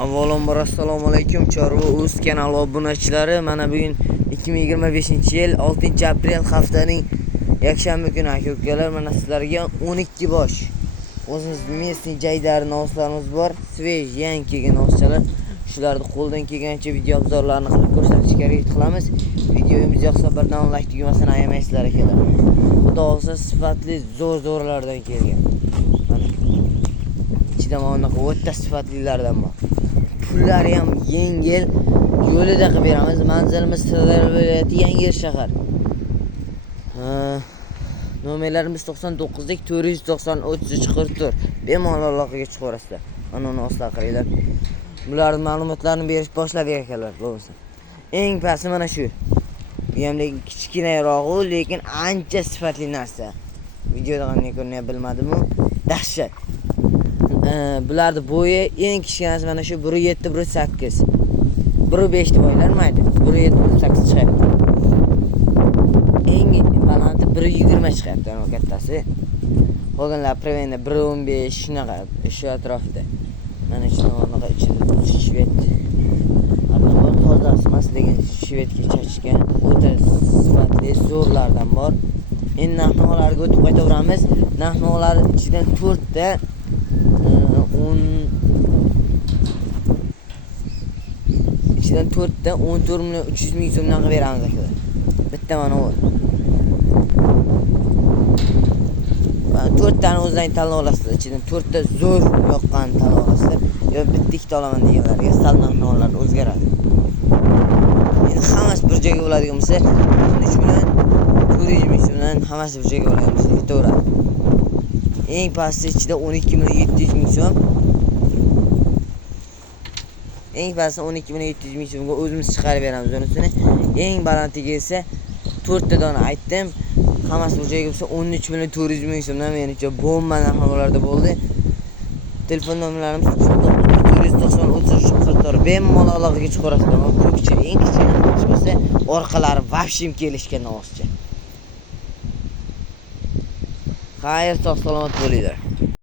Avvalambor assalomu alaykum Chorva Uz kanali obunachilari. Mana bugun 2025-yil 6-aprel haftaning yakshanba kuni aka-ukalar. Mana sizlarga 12 bosh o'zimiz Messi Jaydar noslarimiz bor. Svej yangi kelgan noschalar. Shularni qo'ldan kelgancha video obzorlarini qilib ko'rsatishga harakat qilamiz. Videomiz yoqsa birdan like tugmasini ayamaysizlar akalar. Xudo olsa sifatli zo'r-zo'rlardan kelgan. Mana ichida mana o'ta sifatlilardan bor. Pullari ham yengil, yo'lida qilib beramiz. Manzilimiz Sirdaryo viloyati Yangiyer shahar. Nomerlarimiz 99 490 3344. Bemalol aloqaga chiqaverasizlar. Mana uni ostida qaranglar. Bularning ma'lumotlarini berish boshladik akalar, bo'lsa. Eng pasti mana shu. Bu ham lekin kichkinayroq, lekin ancha sifatli narsa. Videoda qanday ko'rinyapti bilmadim-ku. Dahshat. Bularning bo'yi eng kichkinasi mana shu 1.7 1.8. 1.5 deb o'ylarmaydi. 1.7 1.8 chiqadi. Eng balanti 1.20 chiqadi, ana kattasi. Qolganlar prevenda 1.15 shunaqa, shu atrofida. Mana shu tomonga ichida shved. Albatta tozasi emas, lekin shvedga chachgan o'ta sifatli zo'rlardan bor. Endi narx-navolarga o'tib qaytaveramiz. Narx-navolar ichidan 4 ta ichidan 4 ta 14 million 300 ming so'mdan qilib beramiz akalar. Bitta mana bu. 4 tani o'zlaring tanlab olasizlar. Ichidan 4 ta zo'r yoqqan tanlab olasizlar. Yo bitta ikkita olaman deganlarga narx-navolar o'zgaradi. Endi hammasi bir joyga bo'ladigan bo'lsa, 13 million 400 ming so'mdan hammasi bir joyga bo'ladigan bo'lsa ketaveradi. Eng pasti ichida 12 million 700 ming so'm. Eng pasti 12 million 700 ming so'mga o'zimiz chiqarib beramiz unisini. Eng balandiga esa 4 ta dona aytdim. Hammasi bu joyga bo'lsa 13 million 400 ming so'mdan menimcha bomba narxlarda bo'ldi. Telefon nomerlarimiz 490 3344. Bemalol aloqaga chiqarasizlar. Ko'pchilik eng kichik bo'lsa orqalari vashim kelishgan ovozcha. Xayr, sog' salomat bo'linglar.